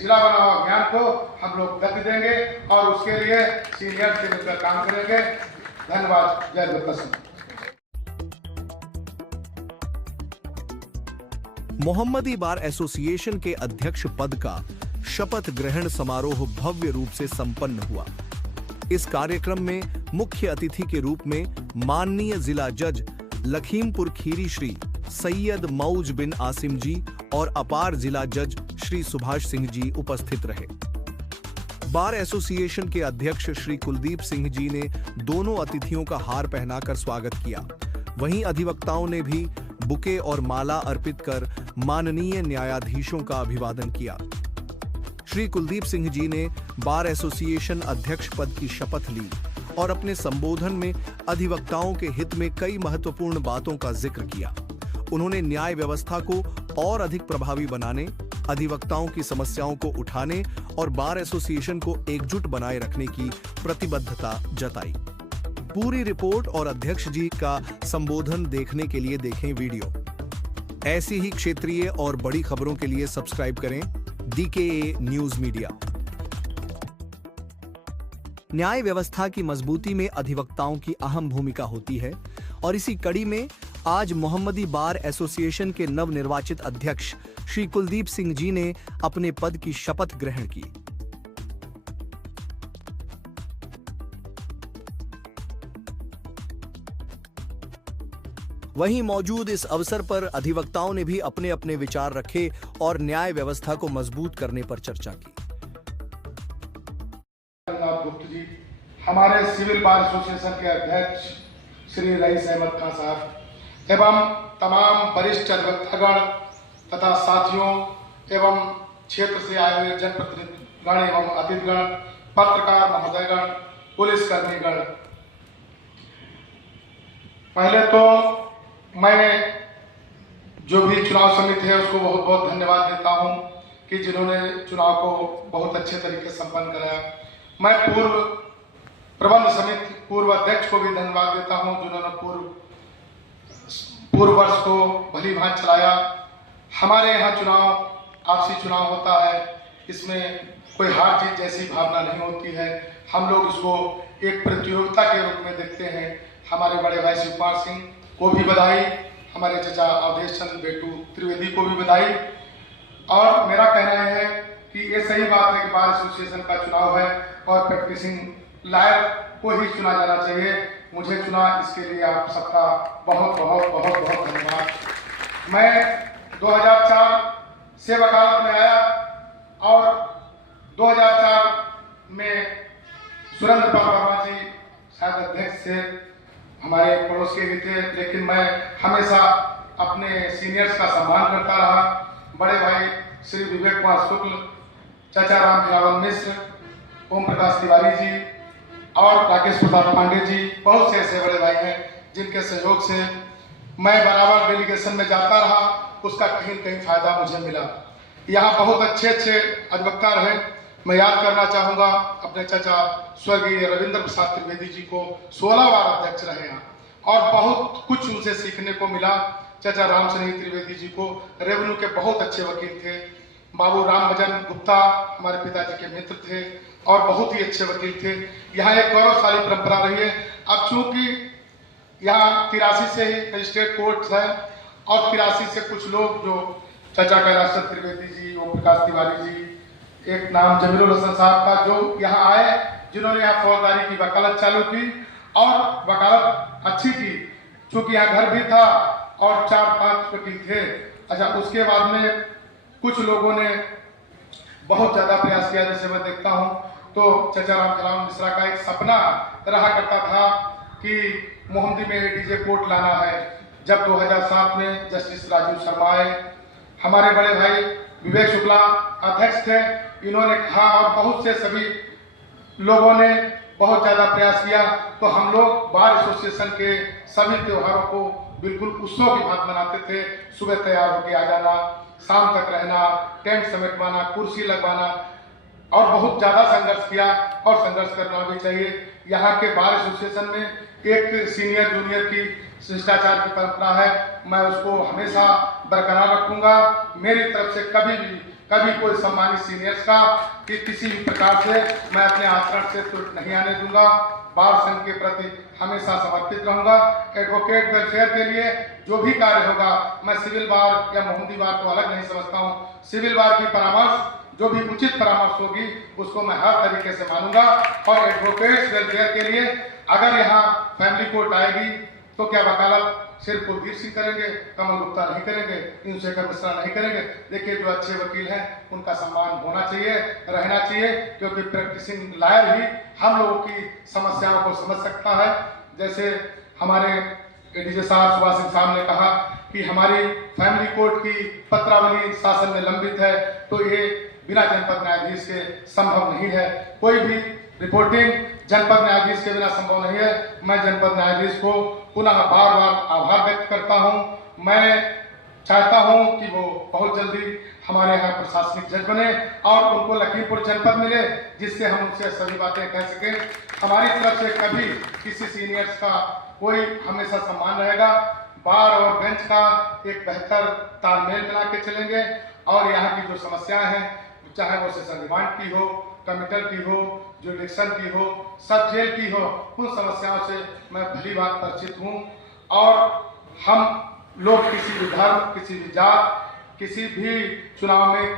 जिला बनाओ अभियान को हम लोग गति देंगे और उसके लिए सीनियर से मिलकर काम करेंगे। धन्यवाद। जय दुर्गा सिंह। मोहम्मदी बार एसोसिएशन के अध्यक्ष पद का शपथ ग्रहण समारोह भव्य रूप से संपन्न हुआ। इस कार्यक्रम में मुख्य अतिथि के रूप में माननीय जिला जज लखीमपुर खीरी श्री सैयद मौज बिन आसिम जी और अपार जिला जज श्री सुभाष सिंह जी उपस्थित रहे। बार एसोसिएशन के अध्यक्ष श्री कुलदीप सिंह जी ने दोनों अतिथियों का हार पहनाकर स्वागत किया। वहीं अधिवक्ताओं ने भी बुके और माला अर्पित कर माननीय न्यायाधीशों का अभिवादन किया। श्री कुलदीप सिंह जी ने बार एसोसिएशन अध्यक्ष पद की शपथ ली और अपने संबोधन में अधिवक्ताओं के हित में कई महत्वपूर्ण बातों का जिक्र किया। उन्होंने न्याय व्यवस्था को और अधिक प्रभावी बनाने, अधिवक्ताओं की समस्याओं को उठाने और बार एसोसिएशन को एकजुट बनाए रखने की प्रतिबद्धता जताई। पूरी रिपोर्ट और अध्यक्ष जी का संबोधन देखने के लिए देखें वीडियो। ऐसी ही क्षेत्रीय और बड़ी खबरों के लिए सब्सक्राइब करें DKA न्यूज मीडिया। न्याय व्यवस्था की मजबूती में अधिवक्ताओं की अहम भूमिका होती है और इसी कड़ी में आज मोहम्मदी बार एसोसिएशन के नवनिर्वाचित अध्यक्ष श्री कुलदीप सिंह जी ने अपने पद की शपथ ग्रहण की। वहीं मौजूद इस अवसर पर अधिवक्ताओं ने भी अपने अपने विचार रखे और न्याय व्यवस्था को मजबूत करने पर चर्चा की। गुप्ता जी, हमारे सिविल बार एसोसिएशन के अध्यक्ष श्री रईस अहमद खान साहब एवं तमाम वरिष्ठ अधिवक्तागण तथा साथियों एवं क्षेत्र से आए हुए जनप्रतिनिधिगण एवं अतिथिगण, पत्रकार महोदयगण, पुलिसकर्मीगण, पहले तो मैं जो भी चुनाव समिति है उसको बहुत बहुत धन्यवाद देता हूं कि जिन्होंने चुनाव को बहुत अच्छे तरीके से संपन्न कराया। मैं पूर्व प्रबंध समिति पूर्व अध्यक्ष को भी धन्यवाद देता हूं जिन्होंने पूर्व वर्ष को भली भांति चलाया। हमारे यहाँ चुनाव आपसी चुनाव होता है, इसमें कोई हार जीत जैसी भावना नहीं होती है। हम लोग इसको एक प्रतियोगिता के रूप में देखते हैं। हमारे बड़े भाई शिवकुमार सिंह को भी बधाई, हमारे चचा अवधेश चंद्र बेटू त्रिवेदी को भी बधाई। और मेरा कहना है कि ये सही बात है कि बार एसोसिएशन का चुनाव है और प्रैक्टिसिंग लायर को ही चुना जाना चाहिए। मुझे चुना, इसके लिए आप सबका बहुत बहुत बहुत बहुत धन्यवाद। मैं 2004 से वकालत में आया और 2004 में सुरेंद्र पाल वर्मा जी शायद अध्यक्ष से हमारे पड़ोस के भी थे, लेकिन मैं हमेशा अपने सीनियर्स का सम्मान करता रहा। बड़े भाई श्री विवेक कुमार शुक्ल, चाचा राम खिलावन मिश्र, ओम प्रकाश तिवारी जी और राकेश प्रताप पांडे जी, बहुत से ऐसे बड़े भाई हैं जिनके सहयोग से मैं बराबर डेलीगेशन में जाता रहा। उसका कहीं न कहीं फायदा मुझे मिला। यहाँ बहुत अच्छे अच्छे अधिवक्ता रहे। मैं याद करना चाहूँगा अपने चाचा स्वर्गीय रविंद्र प्रसाद त्रिवेदी जी को, 16 बार अध्यक्ष रहे हैं और बहुत कुछ उनसे सीखने को मिला। चाचा राम सिंह त्रिवेदी जी को रेवेन्यू के बहुत अच्छे वकील थे। बाबू राम भजन गुप्ता हमारे पिताजी के मित्र थे और बहुत ही अच्छे वकील थे। यहाँ एक गौरवशाली परंपरा रही है। अब चूंकि यहाँ 83 से ही मजिस्ट्रेट कोर्ट है और 83 से कुछ लोग जो चाचा कैलाश त्रिवेदी जी, ओम प्रकाश तिवारी जी, एक नाम जमीरुल हसन साहब का, जो यहाँ आए जिन्होंने यहाँ फौजदारी की वकालत चालू की और वकालत अच्छी की, चूंकि यहाँ घर भी था और 4-5 वकील थे। अच्छा, उसके बाद में कुछ लोगों ने बहुत ज्यादा प्रयास किया। जैसे मैं देखता हूँ तो चाचा राम खिलावन मिश्रा का एक सपना रहा करता था कि मोहम्मदी में डीजे कोर्ट लाना है। जब 2007 में जस्टिस राजीव शर्मा आए, हमारे बड़े भाई विवेक शुक्ला अध्यक्ष थे, इन्होंने कहा और बहुत से सभी लोगों ने बहुत ज्यादा प्रयास किया, तो हम लोग बार एसोसिएशन के सभी त्योहारों को बिल्कुल उत्सव की भांति मनाते थे। सुबह तैयार होकर आ जाना, शाम तक रहना, टेंट समेटवाना, कुर्सी लगवाना और बहुत ज्यादा संघर्ष किया और संघर्ष करना भी चाहिए। यहाँ के बार एसोसिएशन में एक सीनियर जूनियर की शिष्टाचार की परंपरा है, मैं उसको हमेशा बरकरार रखूंगा। मेरी तरफ से कभी भी कभी कोई सम्मानित सीनियर्स का कि किसी भी प्रकार से मैं अपने आचरण से त्रुटि नहीं आने दूंगा। बार संघ के प्रति हमेशा समर्पित रहूंगा। एडवोकेट वेलफेयर के लिए जो भी कार्य होगा, मैं सिविल बार या मोहम्मदी बार को अलग नहीं समझता हूँ। सिविल बार की परामर्श, जो भी उचित परामर्श होगी उसको मैं हर तरीके से मानूंगा। और एडवोकेट वेलफेयर के लिए अगर यहाँ फैमिली कोर्ट आएगी तो क्या वकालत सिर्फ कुलदीप सिंह करेंगे, कमल गुप्ता नहीं करेंगे, इंद्रशेखर मिश्रा नहीं करेंगे। देखिए, जो अच्छे वकील हैं उनका सम्मान होना चाहिए, रहना चाहिए, क्योंकि प्रैक्टिसिंग लॉयर ही हम लोगों की समस्याओं को समझ सकता है। जैसे हमारे एडीजे साहब सुभाष सिंह साहब ने कहा कि हमारी फैमिली कोर्ट की पत्रावली शासन में लंबित है, तो ये बिना जनपद न्यायाधीश के संभव नहीं है। कोई भी रिपोर्टिंग जनपद न्यायाधीश के बिना संभव नहीं है। मैं जनपद न्यायाधीश को पुनः बार बार आभार व्यक्त करता हूं। मैं चाहता हूं कि वो बहुत जल्दी हमारे यहाँ प्रशासनिक जज बने और उनको लखीमपुर जनपद मिले, जिससे हम उनसे सभी बातें कह सकें। हमारी तरफ से कभी किसी सीनियर्स का कोई हमेशा सम्मान रहेगा। बार और बेंच का एक बेहतर तालमेल बना के चलेंगे और यहाँ की जो समस्याएं हैं, चाहे वो सेशन रिमांड की हो, कमिटल की हो, जुडिक्शन की हो, सब जेल की हो, उन समस्याओं से मैं भली बात परिचित हूँ। और हम लोग किसी भी धर्म, किसी भी जात, किसी भी चुनाव में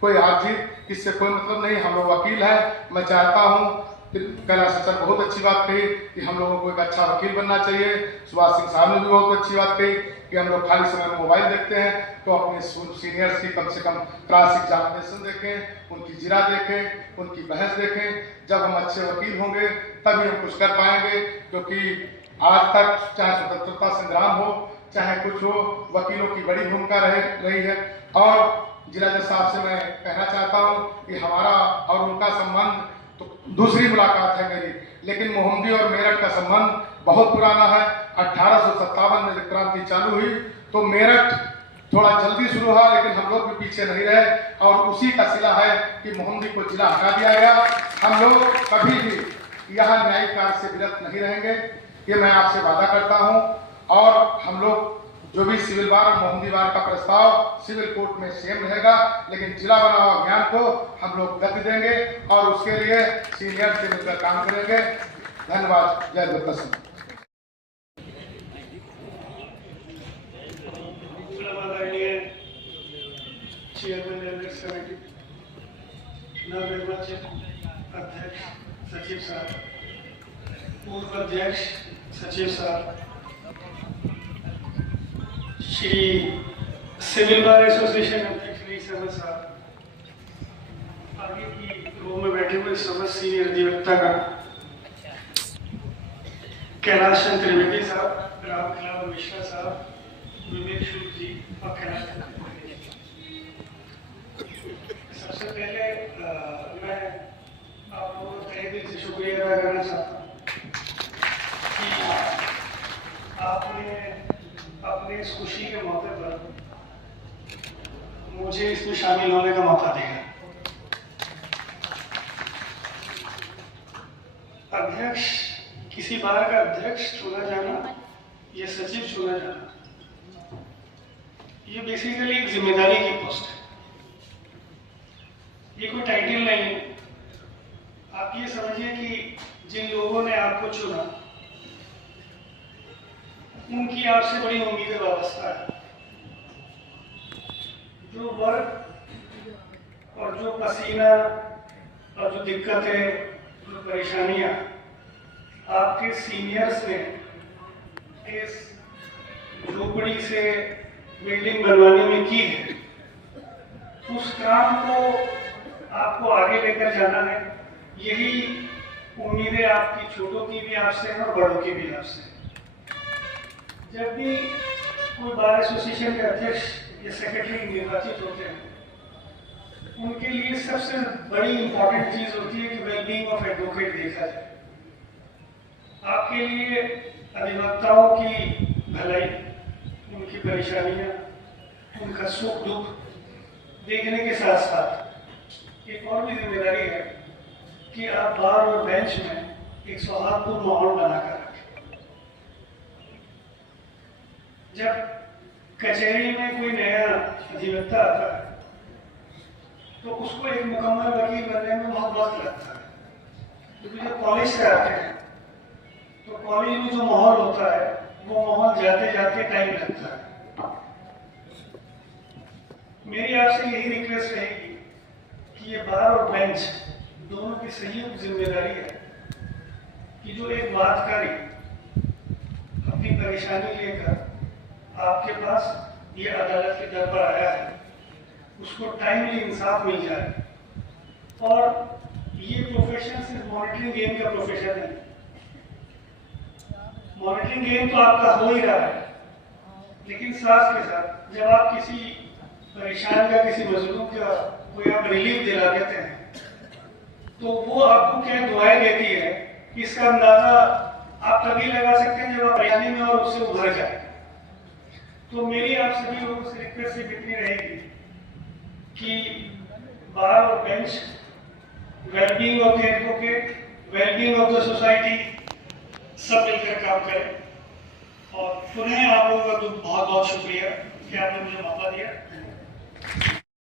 कोई हार जीत, इससे कोई मतलब नहीं। हम लोग वकील हैं। मैं चाहता हूँ, कैलाश सर बहुत अच्छी बात कही कि हम लोगों को एक अच्छा वकील बनना चाहिए। सुभाष सिंह साहब ने भी बहुत अच्छी बात कही कि हम लोग खाली समय में मोबाइल देखते हैं, तो अपने सीनियर्स की कम से कम क्रॉस एग्जामिनेशन देखें, उनकी जिरा देखें, उनकी बहस देखें। जब हम अच्छे वकील होंगे तभी हम कुछ कर पाएंगे, क्योंकि आज तक चाहे स्वतंत्रता संग्राम हो, चाहे कुछ हो, वकीलों की बड़ी भूमिका रही है। और जिला जज साहब से मैं कहना चाहता हूँ कि हमारा और उनका संबंध तो दूसरी मुलाकात है मेरी, लेकिन मोहम्मदी और मेरठ का संबंध बहुत पुराना है। 1857 में जब क्रांति चालू हुई तो मेरठ थोड़ा जल्दी शुरू हुआ, लेकिन हम लोग भी पीछे नहीं रहे और उसी का सिला है कि मोहम्मदी को जिला हटा दिया गया। हम लोग कभी भी यहाँ न्यायिक कार्य से विरत नहीं रहेंगे, ये मैं आपसे वादा करता हूँ। और हम लोग जो भी सिविल बार और मोहम्मदी बार का प्रस्ताव सिविल कोर्ट में सेम रहेगा, लेकिन जिला बनाओ अभियान को हम लोग गति देंगे और उसके लिए सीनियर से मिलकर काम करेंगे। धन्यवाद। जय दुर्गा सिंह। अध्यक्ष सचिव साहब, पूर्व अध्यक्ष सचिव साहब, श्री सिविल बार एसोसिएशन अध्यक्ष श्री समझ साहब, आगे की रो में बैठे हुए समझ सीनियर अधिवक्ता का कैलाश चंद्र त्रिवेदी साहब, रामकलाल मिश्रा साहब, विवेक शुक्ल जी और कैलाश चंद्र त्रिवेदी। सबसे पहले मैं आप लोगों का तहे दिल से शुक्रिया अदा करना चाहता हूँ कि आपने अपने इस खुशी के मौके पर मुझे इसमें शामिल होने का मौका दिया। अध्यक्ष, किसी बार का अध्यक्ष चुना जाना या सचिव चुना जाना, ये बेसिकली एक जिम्मेदारी की पोस्ट है, ये कोई टाइटल नहीं है। आप ये समझिए कि जिन लोगों ने आपको चुना उनकी आपसे बड़ी उम्मीदें वाबस्ता है। जो वर्क और जो पसीना और जो दिक्कतें, जो परेशानियां आपके सीनियर्स ने इस झोपड़ी से बिल्डिंग बनवाने में की है, उस काम को आपको आगे लेकर जाना है। यही उम्मीदें आपकी छोटों की भी आपसे हैं और बड़ों की भी आपसे हैं। जब भी कोई बार एसोसिएशन के अध्यक्ष या सेक्रेटरी निर्वाचित होते हैं, उनके लिए सबसे बड़ी इंपॉर्टेंट चीज होती है कि वेलबींग ऑफ एडवोकेट देखा जाए। आपके लिए अधिवक्ताओं की भलाई, उनकी परेशानियां, उनका सुख दुख देखने के साथ साथ एक और भी जिम्मेदारी है कि आप बार और बेंच में एक सौहार्दपूर्ण माहौल बनाकर रखें। जब कचहरी में कोई नया अधिवक्ता आता है तो उसको एक मुकम्मल वकील बनने में बहुत वक्त लगता है। क्योंकि जब कॉलेज से आते हैं तो कॉलेज में जो माहौल होता है वो माहौल जाते जाते टाइम लगता है। मेरी आपसे यही रिक्वेस्ट रहेगी कि ये बार और बेंच दोनों की संयुक्त जिम्मेदारी है कि जो एक वादकारी अपनी परेशानी लेकर आपके पास ये अदालत के दर पर आया है उसको टाइमली इंसाफ मिल जाए। और ये प्रोफेशन सिर्फ मॉनिटरिंग गेम का प्रोफेशन है। मॉनिटरिंग गेम तो आपका हो ही रहा है, लेकिन साथ के साथ जब आप किसी परेशान का किसी मजलूम का कोई आप रिलीफ दिला देते हैं तो वो आपको क्या दुआएं देती है, इसका अंदाजा आप तभी लगा सकते हैं जब आप परेशानी में और उससे उभर जाए। तो मेरी आप सभी लोगों से रिक्वेस्ट सिर्फ इतनी रहेगी कि बार और bench wellbeing of the advocate, wellbeing of the society सब मिलकर काम करें। और पुनः आप लोगों का बहुत बहुत शुक्रिया कि आपने मुझे मौका दिया।